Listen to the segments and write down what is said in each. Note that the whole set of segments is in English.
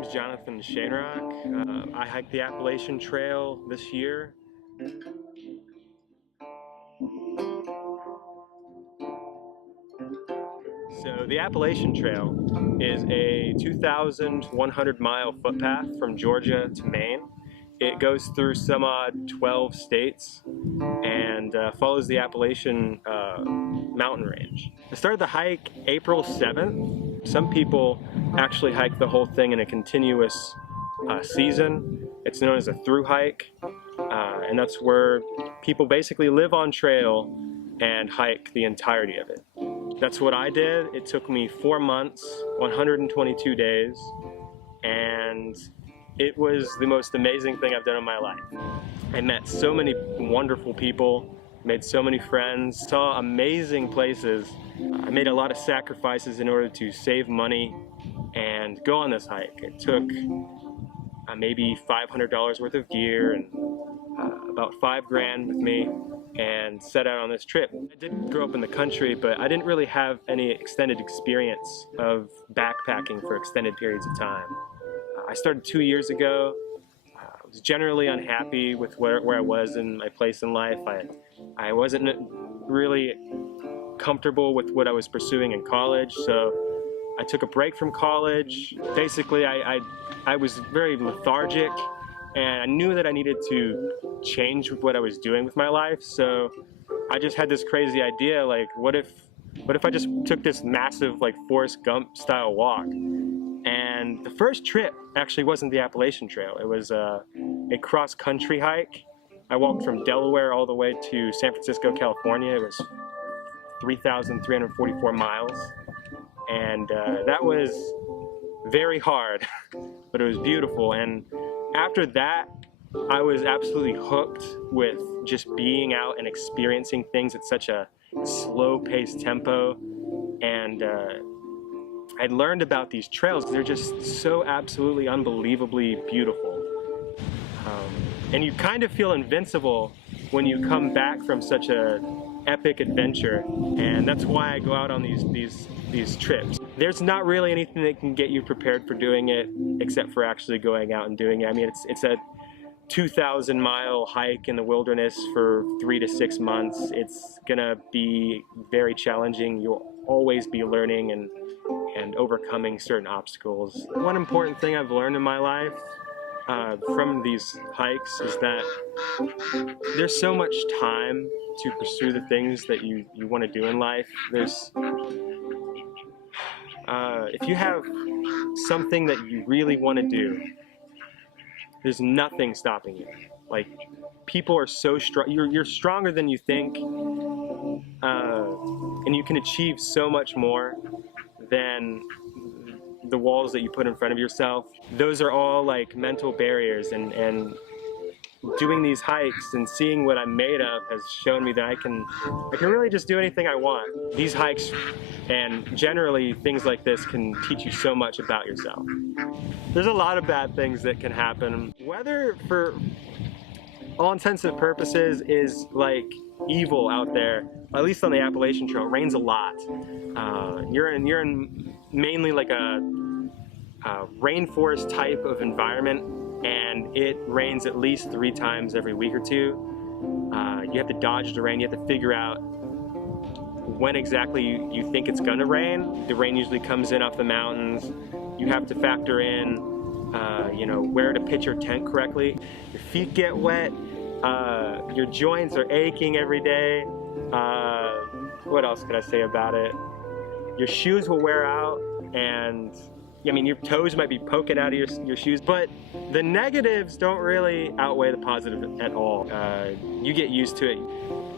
name's Jonathan Shanerock. I hiked the Appalachian Trail this year. So the Appalachian Trail is a 2,100-mile footpath from Georgia to Maine. It goes through some odd 12 states and follows the Appalachian mountain range. I started the hike April 7th. Some people actually hike the whole thing in a continuous season. It's known as a through hike, and that's where people basically live on trail and hike the entirety of it. That's what I did. It took me 4 months, 122 days, and it was the most amazing thing I've done in my life. I met so many wonderful people, made so many friends, saw amazing places. I made a lot of sacrifices in order to save money and go on this hike. It took maybe $500 worth of gear and about $5 grand with me, and set out on this trip. I did grow up in the country, but I didn't really have any extended experience of backpacking for extended periods of time. I started 2 years ago. I was generally unhappy with where I was in my place in life. I wasn't really comfortable with what I was pursuing in college, so I took a break from college. Basically, I was very lethargic, and I knew that I needed to change what I was doing with my life. So I just had this crazy idea, like, what if I just took this massive, like, Forrest Gump style walk? And the first trip actually wasn't the Appalachian Trail. It was a cross-country hike. I walked from Delaware all the way to San Francisco, California. It was 3,344 miles. And that was very hard, but it was beautiful. And after that, I was absolutely hooked with just being out and experiencing things at such a slow-paced tempo. And I'd learned about these trails. They're just so absolutely unbelievably beautiful. And you kind of feel invincible when you come back from such a epic adventure. And that's why I go out on these trips. There's not really anything that can get you prepared for doing it except for actually going out and doing it. I mean, it's a 2,000-mile hike in the wilderness for 3 to 6 months. It's gonna be very challenging. You'll always be learning and overcoming certain obstacles. One important thing I've learned in my life from these hikes is that there's so much time to pursue the things that you want to do in life. If you have something that you really want to do, there's nothing stopping you. Like, people are so strong. You're stronger than you think, and you can achieve so much more than the walls that you put in front of yourself. Those are all like mental barriers, and doing these hikes and seeing what I'm made of has shown me that I can really just do anything I want. These hikes and generally things like this can teach you so much about yourself. There's a lot of bad things that can happen. Weather, for all intents and purposes, is like evil out there. At least on the Appalachian Trail, it rains a lot. You're in mainly like a rainforest type of environment, and it rains at least 3 times every week or 2. You have to dodge the rain. You have to figure out when exactly you think it's gonna rain. The rain usually comes in off the mountains. You have to factor in, you know, where to pitch your tent correctly. Your feet get wet. Your joints are aching every day. What else can I say about it? Your shoes will wear out, and I mean, your toes might be poking out of your shoes, but the negatives don't really outweigh the positive at all. You get used to it.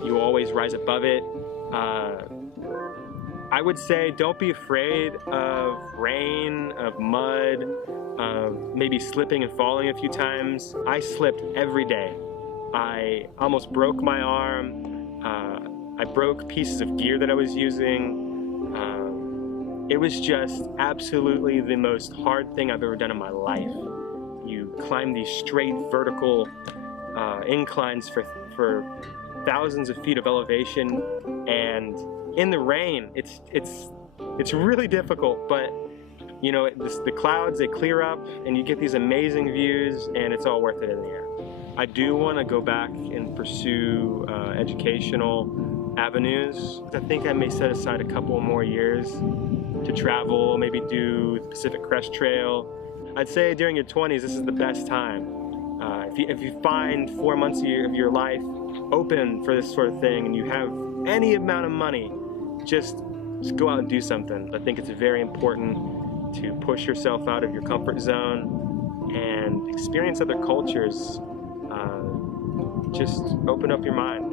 You always rise above it. I would say don't be afraid of rain, of mud, of maybe slipping and falling a few times. I slipped every day. I almost broke my arm. I broke pieces of gear that I was using. It was just absolutely the most hard thing I've ever done in my life. You climb these straight vertical inclines for thousands of feet of elevation, and in the rain, it's really difficult, but you know, the clouds, they clear up and you get these amazing views, and it's all worth it in the end. I do want to go back and pursue educational avenues. I think I may set aside a couple more years to travel, maybe do the Pacific Crest Trail. I'd say during your 20s, this is the best time. If you find 4 months of your life open for this sort of thing, and you have any amount of money, just go out and do something. I think it's very important to push yourself out of your comfort zone and experience other cultures. Just open up your mind.